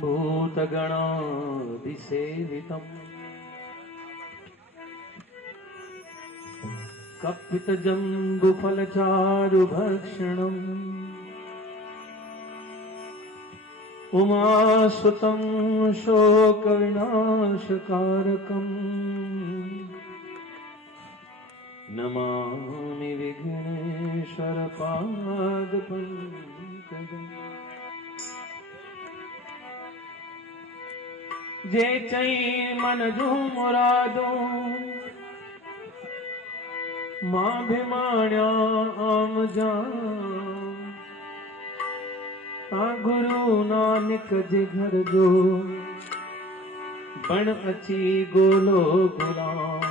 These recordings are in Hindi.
भूतगणादिसेवितम् कपितजम्बुफलचारुभक्षणम् उमासुतं शोकविनाशकारकम् नमामि विघ्नेश्वरपादपङ्कजम्। जे चई मन जो मुरादो मां भिमाण्या आम जा ता गुरु नानक जे घर जो बण अची गोलो गुलाम।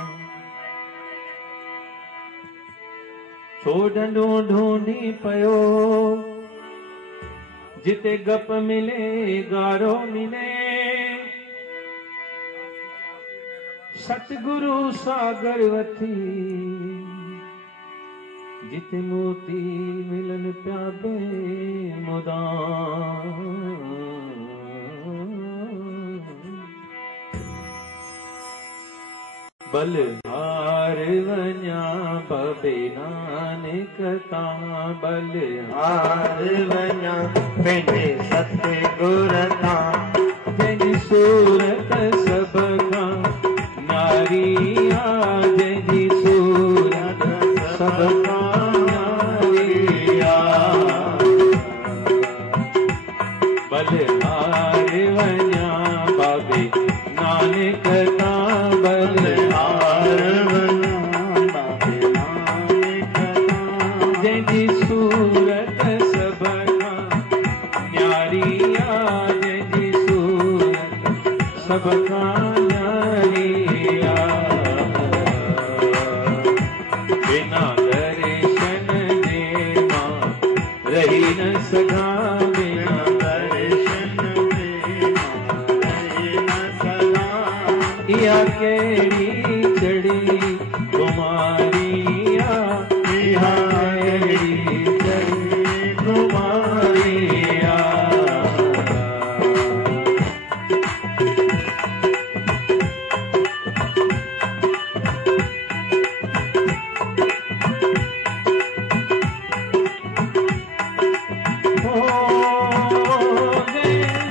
छो डंडो ढूंढी पयो जिते गप मिले गारो मिले सतगुरु सागर वथी जिते मोती मिलन प्याबे मुदाम। बलहार वन्या बबे नानक ता बलहार वन्या पेंजे सतगुर ता जंहिंजी सूरत सब खां नारिया जंहिंजी सूरत सब खां नारिया। बलहार वन्या बबे नानक ता बलहार वन्या बबे नानक ता जंहिंजी सूरत सब खां न्यारिया जंहिंजी सूरत सब खां न्यारिया। बिना दर्शन दे मां रही न सघां बिना दर्शन दे मां रही न सघां। इहा कहिड़ी चढ़ी कुमारिया इहा कहिड़ी चढ़ी कुमारिया।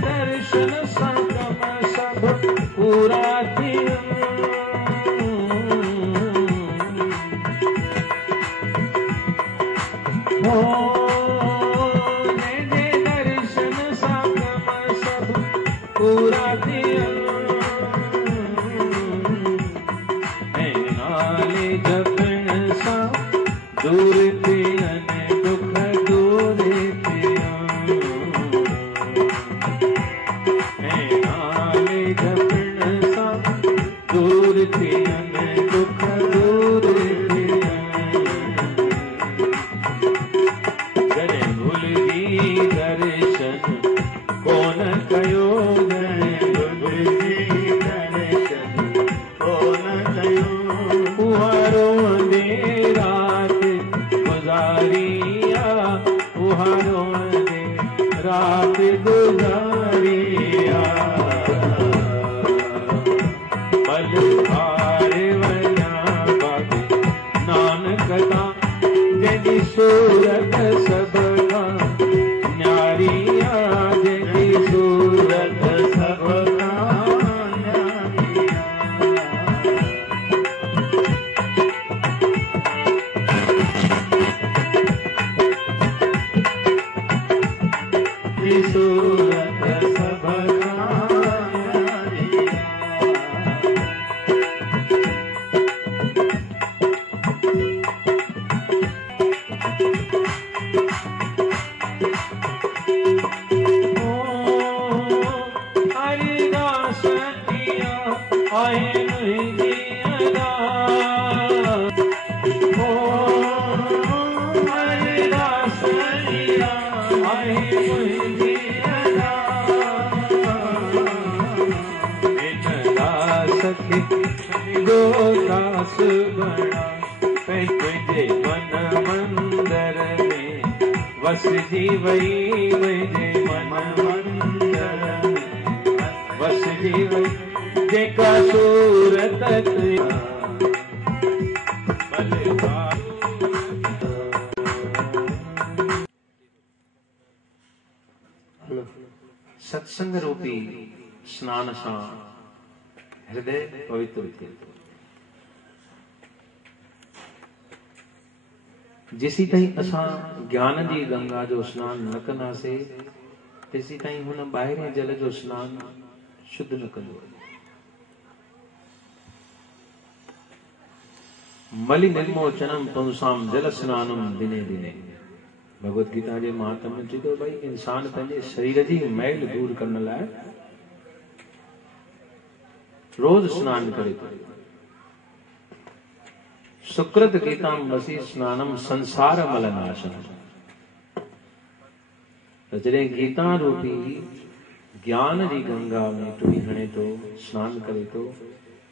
दर्शन संगम सब पूरा दर्शन संगम सब पूरा नाले जपण सां दूर थियन दुख दूर नाले जपण सां दूर थियन दुख दूर जॾहिं भुलजी दर्शन कोन कयो जॾहिं भुलजी दर्शन कोन कयो उहा रोअंदे राति गुज़ारिया उहा रोअंदे राति गुज़ारिया। बलहार वन्या बबे नानक ता जंहिंजी सूरत सब खां न्यारिया जंहिंजी सूरत सब खां न्यारिया। सूरत सब खां न्यारिया। हरिदास दिया आए मुझी अदा हरिदास दिया आए मुझी अदा सखी गोदास बना तुझे मन मंदर में वस जी वही मुझे मन जी वई जेका सूरत सत्संग रूपी स्नान सां हृदय पवित्र थिए थो। जेसी ताईं असां ज्ञान जी गंगा जो स्नान न कंदासीं तेसी ताईं हुन ॿाहिरें जल जो स्नान शुद्ध न कंदो। मलि निर्मोचनम पुंसाम जल स्नानम दिने दिने। भगवत गीता जे महात्म में चई थो भाई इंसान पंहिंजे शरीर जी मैल दूर करण लाइ रोज स्नान करे थो। सुकृत गीताम वसी स्नानम संसार मलनाशनम। जॾहिं गीता रूपी ज्ञान जी गंगा में टुड़ी हणे थो स्नान करे थो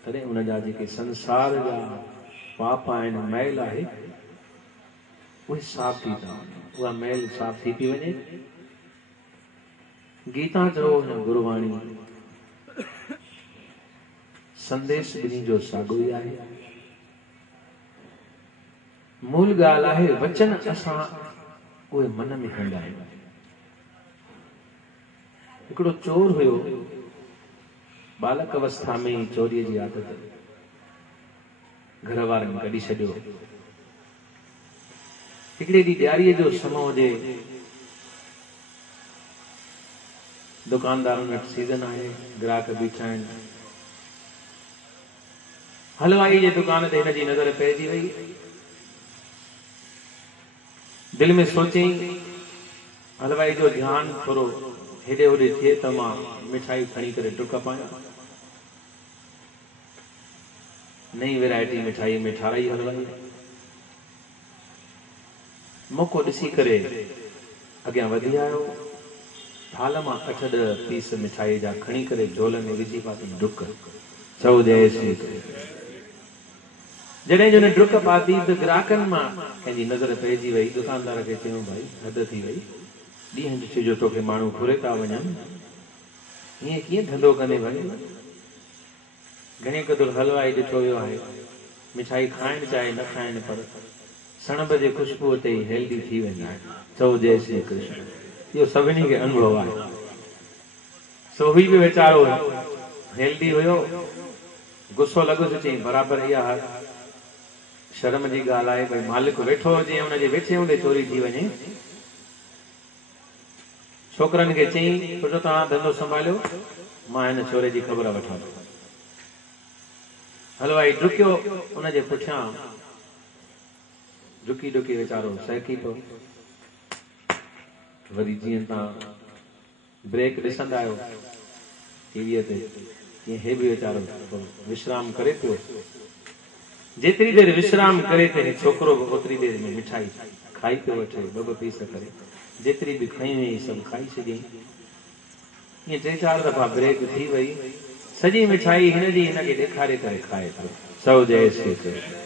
तॾहिं उन जा जेके संसार जा पाप आहिनि मैल आहे उहे साफ़ थी था वञनि। उहा मैल साफ़ थी थी वञे। गीता जो हिन गुरुवाणी संदेश ॿिन्ही जो साॻियो ई आहे। मूल ॻाल्हि आहे वचन असां उहे मन में खणंदा आहियूं। हिकिड़ो चोर हुयो बालक अवस्था में चोरीअ जी आदत घर वारनि कढी छॾियो। हिकिड़े ॾींहुं ॾियारीअ जो समय हुजे दुकानदारनि वटि सीज़न आहे ग्राहक बीठा आहिनि। हलवाई जे दुकान ते हिनजी नज़र पइजी वई। दिल में सोचई हलवाई जो ध्यानु थोरो हेॾे होॾे थिए त मां मिठाई खणी करे डुक पायां। नई वैरायटी मिठाई में ठाराई हलवाई। मौक़ो ॾिसी करे अॻियां वधी आयो। थाल मां 8-10 पीस मिठाई जा खणी करे झोल में विझी पाती डुक। चओ जय श्री कृष्ण। जॾहिं जो डुक पाती त ग्राहकनि मां कंहिंजी नज़र पइजी वई। दुकानदार खे चयूं भाई हद थी वई। ॾींहं ॾिठे जो तोखे माण्हू घुरे था वञनि ईअं कीअं धंधो कंदे भाई। घणे क़दुरु हलवाई ॾिठो वियो आहे मिठाई खाइण चाहे न खाइण पर सणब जे ख़ुशबू ते ई हेल्दी थी वेंदा आहिनि। चओ जय श्री कृष्ण। इहो सभिनी खे अनुभव आहे। सोही बि वीचारो हेल्दी हुयो गुस्सो लॻुसि चई बराबरि इहा शर्म जी ॻाल्हि आहे भई मालिक वेठो हुजे हुनजे वेठे हूंदे चोरी थी वञे। छोकरनि खे चई पुटु तव्हां धंधो संभालियो मां हिन छोरे जी ख़बर वठां थो। हलवाई डुकियो उनजे पुठियां डुकी डुकी वीचारो सहकी पियो। वरी जीअं तव्हां ब्रेक ॾिसंदा आहियो टीवीअ ते तीअं हे बि वीचारो विश्राम करे पियो। जेतिरी देर विश्राम करे ते छोकिरो बि ओतिरी देर में मिठाई खाई पियो वठे 2 पीस करे। जेतिरी बि खई हुई सभु खाई छॾियईं। ईअं 3-4 दफ़ा ब्रेक थी वई। सॼी मिठाई हिनजी हिनखे ॾेखारे करे खाए पियो। चओ जय श्री कृष्ण।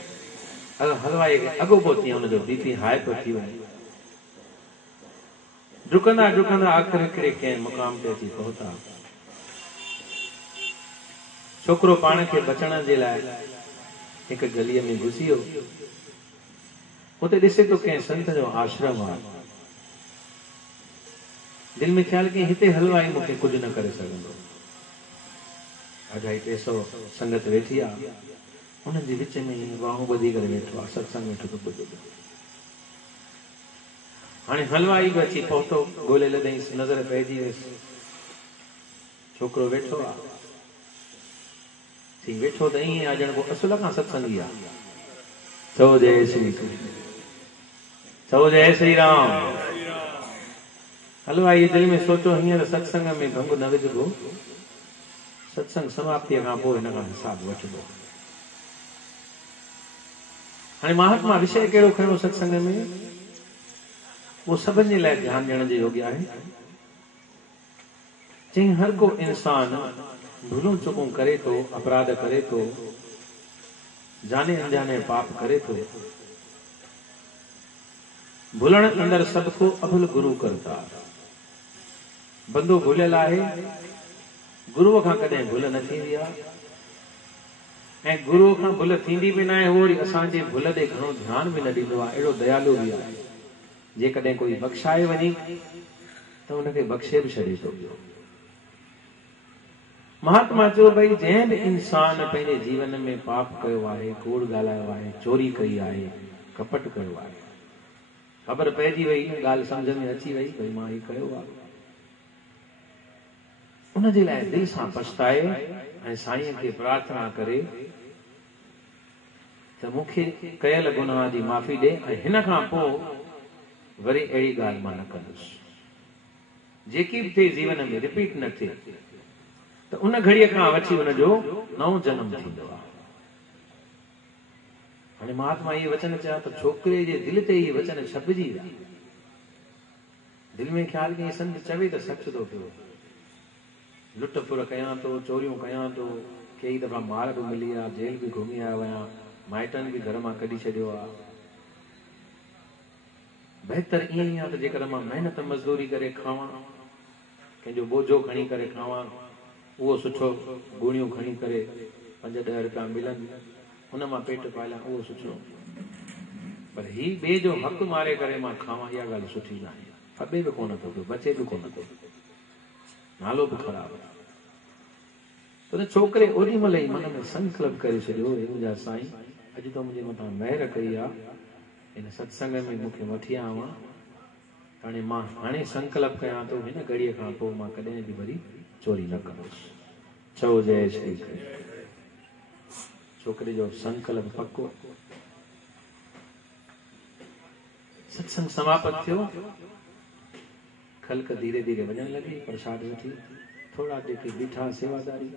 हलवाई खे अॻो पोइ हुनजो बीपी हाई पियो थी वञे। डुकंदा डुकंदा आख़िर हिकिड़े कंहिं मुक़ाम ते अची पहुता। छोकिरो पाण खे बचण जे लाइ हिकु गलीअ में घुसी वियो। उते ॾिसे तो कंहिं संत जो आश्रम आहे। दिल में ख्याल कई हिते हलवाई मूंखे कुझु न करे सघंदो। 250-300 संगत वेठी आहे। उन्हनि जे विच में बाहूं ॿधी करे वेठो आहे। सत्संग वेठो थो ॿुधे। हाणे हलवाई बि अची पहुतो। ॻोल्हे लॻईंसि नज़र पइजी वियसि। छोकिरो वेठो आहे। थी वेठो त ईअं आहे ॼण को असुल खां सत्संगी आहे। चओ जय श्री कृष्ण। चओ जय श्री राम। हलवाई दिल में सोचो हींअर सत्संग में भंग न विझबो। सत्संग समाप्ति खां पोइ हिन खां हिसाब वठबो। हाणे महात्मा विषय कहिड़ो खयो सत्संग में वो सभिनि जे लाइ ध्यानु ॾियण जे योग्य आहे। चई हर को इंसान भूलूं चुकूं करे थो अपराध करे थो जाने अनजाने पाप करे थो। भूलण अंदर सबको अभुल गुरु करता। बंदो भूलियल आहे गुरुअ खां कॾहिं भुल न थींदी आहे ऐं गुरुअ खां भुल थींदी बि न आहे, उहो वरी असांजे भुल ॾे घणो ध्यानु बि न ॾींदो आहे, अहिड़ो दयालु बि आहे। जेकॾहिं कोई बख़्शाए वञे त उनखे बख़्शे बि छॾे थो पियो। महात्मा चयो भई जंहिं बि इंसान पंहिंजे जीवन में पाप कयो आहे, कूड़ ॻाल्हायो आहे, चोरी कई आहे, कपट कयो आहे, ख़बर पइजी वई, ॻाल्हि सम्झ में अची वई भई मां हीउ कयो आहे, उनजे लाइ दिलि सां पछताए ऐं साईं खे प्रार्थना करे त मूंखे कयल गुनाह जी माफ़ी ॾे ऐं हिन खां पोइ वरी अहिड़ी ॻाल्हि मां न कंदुसि, जेकी बि थिए जीवन में रिपीट न थिए, त उन घड़ीअ खां वठी उनजो नओं जनम थींदो आहे। हाणे महात्मा इहे वचन चया त छोकिरे जे दिलि ते इहे वचन छपिजी विया। दिलि में ख़्याल कई संत चवे त सच थो पियो, लुट फुर कयां थो, चोरियूं कयां थो, कई दफ़ा मार बि मिली आहे, जेल बि घुमी आयो आहियां, माइटनि बि घर मां कढी छॾियो आहे। बहितर ईअं ई आहे त जेकर मां महिनत मज़दूरी करे खावां, कंहिंजो बोझो खणी करे खावां, उहो सुठो, गुणियूं खणी करे 5-10 रुपया मिलनि, हुन मां पेट पालियां, उहो सुठो। पर ही ॿिए जो हक़ मारे करे मां खावां, इहा ॻाल्हि सुठी न आहे। खपे बि कोन थो पियो, बचे बि कोन थो, नालो बि ख़राबु आहे। त छोकिरे ओॾी महिल ई मन में संकल्प करे छॾियो, हे मुंहिंजा साईं, अॼु त मुंहिंजे मथां महिर कई आहे, इन सत्संग में मूंखे वठी आयो आहे, हाणे मां हाणे संकल्प कयां थो, हिन घड़ीअ खां पोइ मां कॾहिं बि वरी चोरी न कंदुसि। चओ जय श्री कृष्ण। छोकिरे जो संकल्प पक्को। सत्संग समाप्त थियो, खलक धीरे धीरे वञण लगी, प्रसाद वठी थोड़ा जेके बीठा सेवादारी,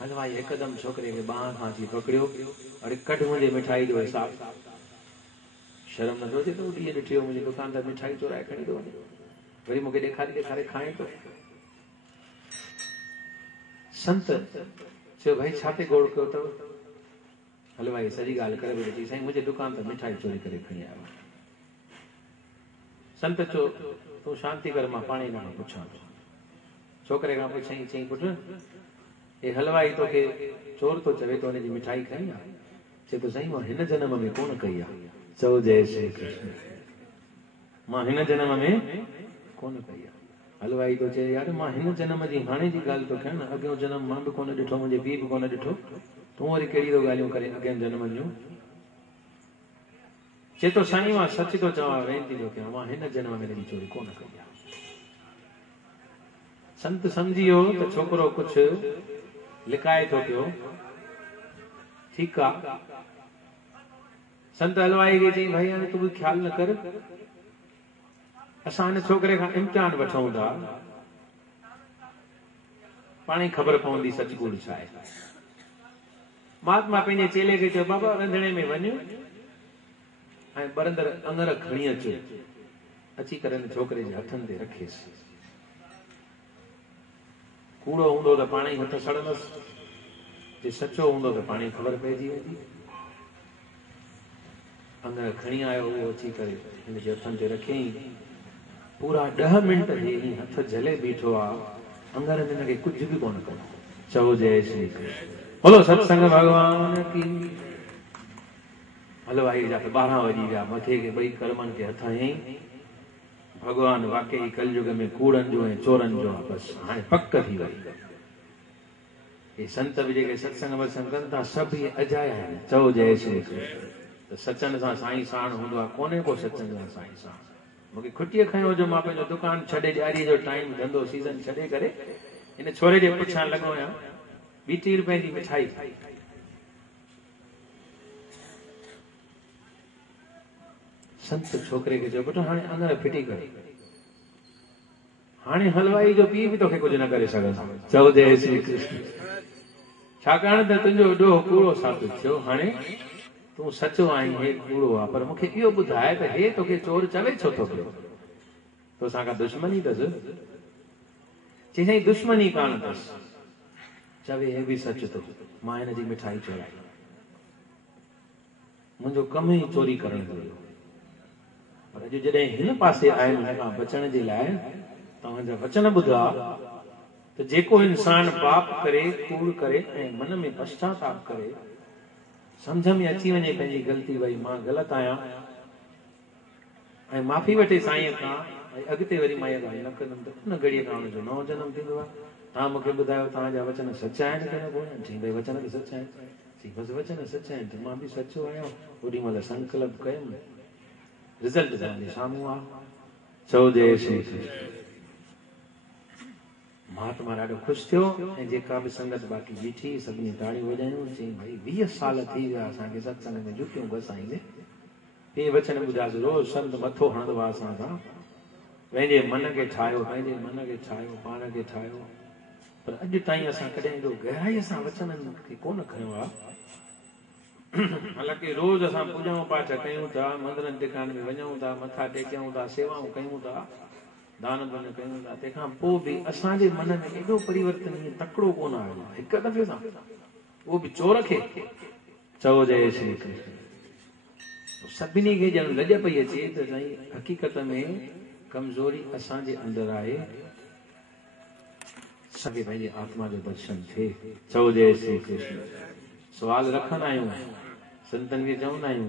हलवाई हिकदम छोकिरे खे बांह खां अची पकड़ियो, अरे कढ मुंहिंजे मिठाई जो हिसाब। शर्म नथो अचे तो ॾींहुं ॾिठो मुंहिंजी दुकान ते मिठाई चोराए खणी थो वञे, वरी मूंखे ॾेखारे ॾेखारे खाए थो। संत चयो भाई छा ते गोड़ कयो अथव? हलवाई सॼी ॻाल्हि करे ॾिठी, साईं मुंहिंजे दुकान ते मिठाई चोरी करे खणी आयो। संत चयो तूं शांति कर, मां पाणे हिन खां पुछां थो। छोकिरे खां पुछाईं, चई पुट हे हलवाई तोखे चोर तो चवे तो हुनजी मिठाई खणी आ? चए तो साईं मां हिन जन्म में कोन कई आहे। चओ जय श्री कृष्ण। मां हिन जन्म में कोन कई आहे। हलवाई तो चए यार मां हिन जन्म जी हाणे जी ॻाल्हि तो कयां न, अॻियों जन्म मां बि कोन ॾिठो, मुंहिंजे पीउ बि कोन ॾिठो, तूं वरी कहिड़ी तो ॻाल्हियूं करे अॻियां जन्म जूं? चए तो साईं मां सच तो चवां, वेनती तो कयां, मां हिन जन्म में हिनजी चोरी कोन कई आहे। संत समझी वियो त छोकिरो कुछ लिकाए थो पियो, ठीकु आहे। संत हलवाई खे चई भाई हाणे तूं बि ख्याल न कर, असां हिन छोकिरे खां इम्तिहान वठूं था, पाण ई ख़बर पवंदी सच कूड़ छा आहे। महात्मा पंहिंजे चेले खे चयो बाबा रंधिणे में वञ ऐं बरंदर अंगर खणी अचो, अची करे छोकिरे जे हथनि ते रखेसि। कूड़ो हूंदो त पाण ई हथ सड़ंदसि, जे सचो हूंदो त पाण ई ख़बर पइजी वेंदी। अंगर खणी आयो, उहो अची करे हिनजे हथनि ते रखियईं। पूरा 10 मिंट ही हथ जले बीठो आहे, अंगर में हिनखे कुझु बि कोन कयो। चओ जय श्री कृष्ण। बोलो सत्संग भगवान की। हलवाई जा 12 वॼी विया, मथे के ॿई कर्मनि खे हथ हयईं। भगवान वाकई कलयुग में कूड़नि जो ऐं चोरनि जो आहे, बसि हाणे पक थी वई। ये संत बि जेके सत्संग वत्संग कनि था सभु इहे अजाया आहिनि। चओ जय श्री कृष्ण। त सचनि सां साईं साण हूंदो आहे, कोन्हे को सचनि सां साईं साण। मूंखे खुटीअ खयो जो मां पंहिंजो दुकान छॾे, ॾियारीअ जो टाइम, धंधो सीज़न छॾे करे हिन छोरे जे पुछां लॻो आहियां, 20 रुपए जी मिठाई। संत छोकिरे खे चयो पुट हाणे अंगर फिटी कर, हाणे हलवाई जो पीउ बि तोखे कुझु न करे सघंदो। चओ जय श्री कृष्ण। छाकाणि त तुंहिंजो ॾोह कूड़ो साबित थियो, हाणे तूं सचो आहीं, हे कूड़ो आहे, पर मूंखे इहो ॿुधाए त हे तोखे चोर चवे छो थो पियो? तोसां का दुश्मनी अथसि? चई साईं दुश्मनी कान अथसि, चवे हे बि सच थो, मां हिन जी मिठाई चोराई, मुंहिंजो कम ई चोरी करण जो हुयो। पर अॼु जॾहिं हिन पासे आहिनि हिन खां बचण जे लाइ तव्हांजा वचन ॿुधा, त तो जेको इंसान पाप करे, कूड़ करे ऐं मन में पश्चाताप करे, समझ में अची वञे पंहिंजी ग़लती, भई मां ग़लति आहियां ऐं माफ़ी वठे साईं खां, ऐं अॻिते वरी मां इहा ॻाल्हि न कंदुमि, त उन घड़ीअ खां हुनजो नओं जनम थींदो आहे। तव्हां मूंखे ॿुधायो तव्हांजा वचन सचा आहिनि की न कोन्हनि? चई भई वचन त सचा आहिनि। चई बसि वचन सचा आहिनि त मां बि सचो आहियां। ओॾी महिल संकल्प कयुमि, रिज़ल्ट तव्हांजे साम्हूं आहे। चओ जय श्री कृष्ण। महात्मा ॾाढो ख़ुशि थियो ऐं जेका बि संगत बाक़ी बीठी सभिनी ताड़ियूं वॼायूं। चई भई 20 साल थी विया असांखे सत्संग में जुटियूं घसाईंदे, हे वचन ॿुधायोसीं, रोज़ संत मथो हणंदो आहे असां सां, पंहिंजे मन खे ठाहियो, पंहिंजे मन खे ठाहियो, पाण खे ठाहियो, पर अॼु ताईं असां कॾहिं एॾो गहराईअ सां वचननि खे कोन खयो आहे। हालांकि रोज़ असां पूॼाऊं पाठ कयूं था, मंदरनि टिकाणनि में वञूं था, मथा टेकियूं था, सेवाऊं कयूं था, दान पुण्य कयूं था, तंहिंखां पोइ बि असांजे मन में एॾो परिवर्तन ईअं तकिड़ो कोन आयो आहे हिक दफ़े सां, उहो बि चोर खे। चओ जय श्री कृष्ण। सभिनी खे ॼण लॼ पई अचे त साईं हक़ीक़त में कमज़ोरी असांजे अंदरि आहे, सभु पंहिंजे आत्मा जो दर्शन थिए। चओ जय श्री कृष्ण। सुवाल रखंदा आहियूं, संतनि खे चवंदा आहियूं,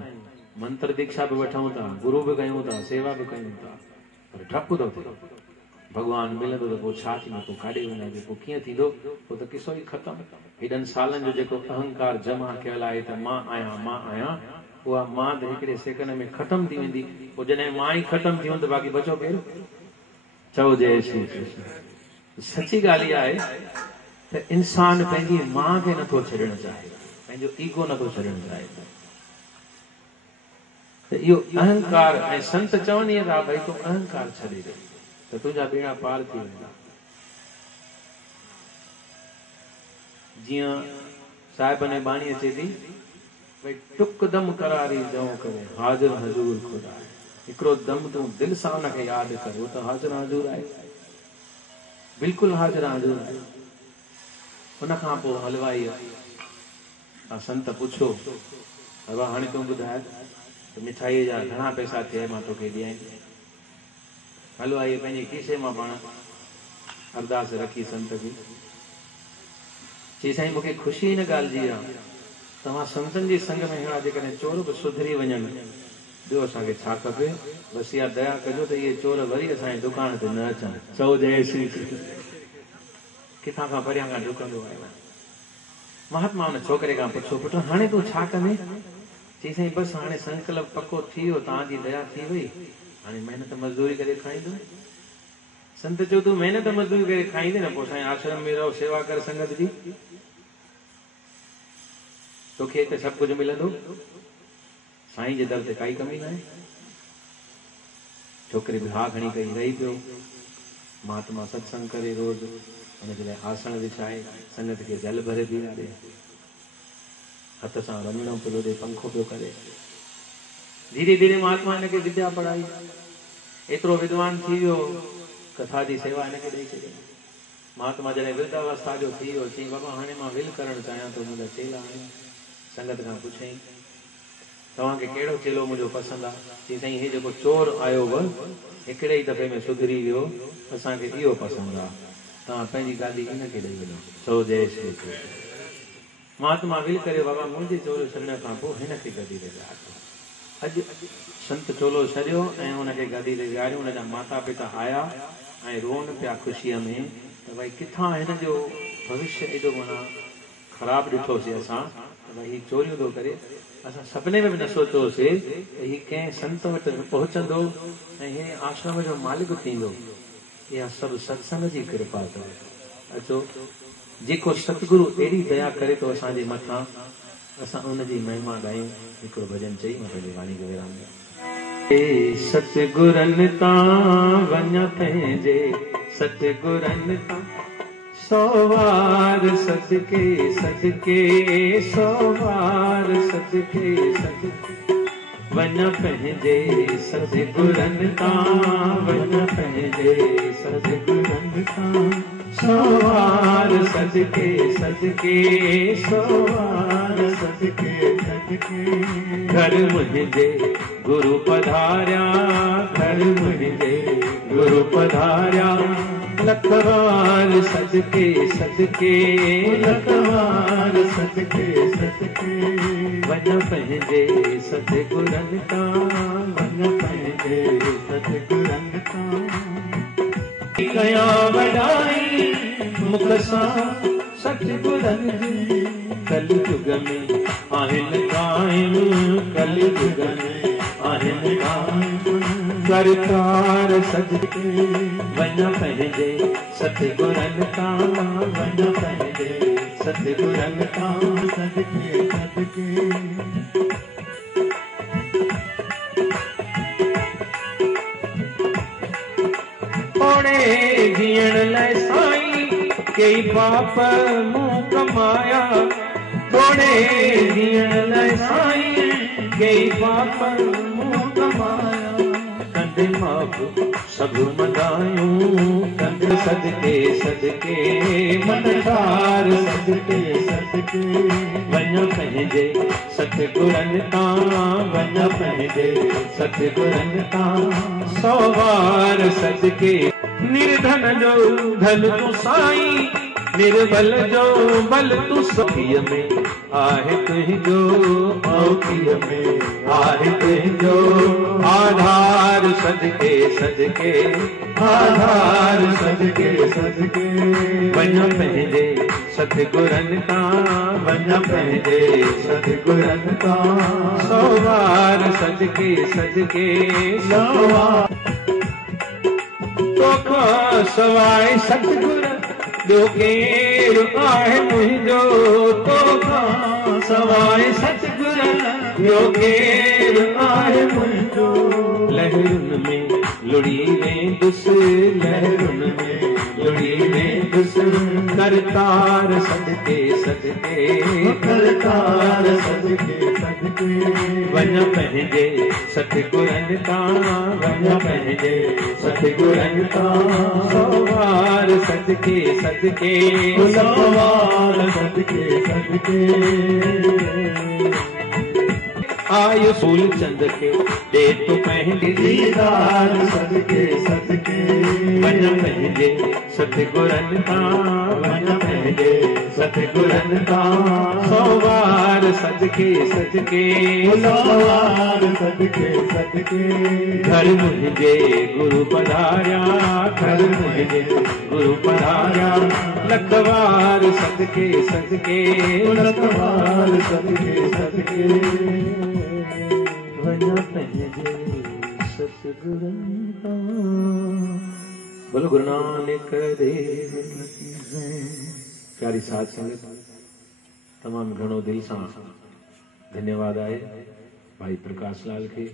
मंत्र दीक्षा बि वठूं था, गुरु बि कयूं था, सेवा बि कयूं था, पर डपु थो थिए। भॻवानु मिलंदो त पोइ छा थींदो, पोइ काॾे वञाइजे, पोइ कीअं थींदो, पोइ त किसो ई ख़तमु। हेॾनि सालनि जो जेको अहंकार जमा कयल आहे त मां आहियां, उहा मां त हिकिड़े सेकंड में ख़तमु थी वेंदी। पोइ जॾहिं मां ई ख़तमु थी वञ त बाक़ी बचो केरु? चओ जय श्री कृष्ण। सची ॻाल्हि इहा आहे त इंसान पंहिंजी मां खे नथो छॾणु चाहे, पंहिंजो ईगो नथो छॾणु चाहे। त इहो अहंकार, ऐं संत चवनि था भई तूं अहंकार छॾे ॾे त तुंहिंजा ॿेड़ा पार थी वेंदा। जीअं साहिब ने बाणी अचे थी, भई टुक दम करारी जऊं करे हाज़िर हज़ूर खुदा आहे। हिकिड़ो दम तूं दिलि सां हुनखे यादि कर, उहो त हाज़िर हज़ूर आहे, बिल्कुलु हाज़िर हज़ूर आहे। उनखां पोइ हलवाई संत पुछो, बाबा हाणे तूं ॿुधाए त मिठाईअ जा घणा पैसा थिया, मां तोखे ॾियां। हलवाई पंहिंजे खीसे मां पाण अरदास रखी संत खे, चई साईं मूंखे ख़ुशी हिन ॻाल्हि जी आहे, तव्हां संतनि जी संग में अहिड़ा जेकॾहिं चोर बि सुधरी वञनि, ॿियो असांखे छा खपे? बसि इहा दया कजो त इहे चोर वरी असांजे दुकान ते न अचनि। चओ जय श्री कृष्ण। किथां खां परियां खां डुकंदो आयो। महात्मा हुन छोकिरे खां पुछो, पुट हाणे तूं छा कंदे? चई साईं बसि हाणे संकल्प पको थी वियो, तव्हांजी दया थी वई, हाणे महिनत मज़दूरी करे खाईंदो। संत चयो तूं महिनत मज़दूरी करे खाईंदे न, पोइ साईं आश्रम में रहो, सेवा कर संगत जी, तोखे त सभु कुझु मिलंदो, साईं जे दर ते काई कमी न आहे। छोकिरे बि हा खणी कई, रही पियो। महात्मा सत्संग करे रोज़, हुनजे लाइ आसन विछाए, संगत खे जल भरे पीआरे, हथ सां वञिणो पियो ॾे, पंखो पियो करे। धीरे धीरे महात्मा हिनखे विद्या पढ़ाई, एतिरो विद्वान थी वियो, कथा जी सेवा हिनखे ॾेई छॾी। महात्मा जॾहिं वृद्धावस्था जो थी वियो, चई बाबा हाणे मां विल करणु चाहियां थो, मुंहिंजा चेला आहिनि। संगत खां पुछई तव्हांखे कहिड़ो चेलो मुंहिंजो पसंदि आहे? चई साईं हे जेको चोर आयो हुओ, हिकिड़े ई दफ़े में सुधरी वियो, असांखे इहो पसंदि आहे, तव्हां पंहिंजी गादी हिनखे ॾेई वञो। चओ जय श्री कृष्ण। महात्मा विल करे, बाबा मुंहिंजे चोलो छॾण खां पोइ हिनखे गदी ते विहारियो। अॼु संत चोलो छॾियो ऐं हुनखे गदी ते विहारियो। हुनजा माता पिता आया ऐं रोन पिया ख़ुशीअ में त भई किथां हिन जो भविष्य एॾो माना ख़राबु ॾिठोसीं असां, भई हीउ चोरियूं थो करे। असां सपने में बि न सोचियोसीं त हीउ कंहिं संत वटि पहुचंदो ऐं हिन आश्रम जो मालिक थींदो। इहा सभु सत्संग जी कृपा अथव। अचो, जेको सतगुरु अहिड़ी दया करे थो असांजे मथां, असां उनजी महिमा ॻायूं। हिकिड़ो भॼन चई मां पंहिंजी वाणी खे विराम ॾियां। सतगुरनि तां वञ पंहिंजे, सतगुरनि तां सोवार सदके सदके, सोवार सदके सदके, वञ पंहिंजे सतगुरनि तां, वञ पंहिंजे सतगुरनि तां, सोवार सदके सदके, सोवार सदके सदके। घर मुंहिंजे गुरु पधारिया, घर मुंहिंजे गुरु पधारिया, लखवार सदके सदके लखवार सदके सदके वन पंहिंजे सतगुरनि तां वन पंहिंजे सतगुरनि तां कयां वॾाई मुख सां सतगुरनि जी कलयुग में आहिनि क़ाइम कलयुग में आहिनि क़ाइम करतार सदके वन पंहिंजे सतगुरनि तां वन पंहिंजे सतगुरनि तां सदके सदके ओणे जीअण लाइ साईं कई पाप मूं कमाया ओणे जीअण लाइ साईं कई पाप मूं कमाया कंदे माप सभु मदायूं कंदे सदके सदके मनकार सदके सदके वन पंहिंजे सतगुरनि तां वन पंहिंजे सतगुरनि तां सौ वार सदके निर्धन जो धन तूं साईं निर्बल जो बल तूं सखीअ में आहे तुंहिंजो औखीअ में आहे तुंहिंजो आधार सदके सदके आधार सदके सदके वन पंहिंजे सतगुरनि तां वन पंहिंजे सतगुरनि तां सौ वार सदके सदके सवार तोखां सवाइ सतगुर ॿियो केरु आहे मुंहिंजो तोखां सवाइ सतगुर ॿियो केरु आहे मुंहिंजो लहरुनि में लुड़ी वेंदुसि लहरुनि में लुड़ी वेंदुसि करतार सदके सदके करतार सदके सदके वन पंहिंजे सतगुरनि तां वन पंहिंजे सतगुरनि तां सौ वार सदके सदके सवार सदके सदके आयो फूल चंद के दे तो पंहिंजे दीदार सदके सदके वन पंहिंजे सतगुरनि तां वन पंहिंजे सतगुरनि तां सौ वार सदके सदके सवार सदके सदके घर मुंहिंजे गुरु पधारिया घर मुंहिंजे गुरु पधारिया लखवार सदके सदके लखवार सदके सदके वन पंहिंजे सतगुरनि तां। बोलो गुरु नानक देव की जय। प्यारी साध संगत तमाम घणो दिल सां धन्यवाद आहे भाई प्रकाश लाल के।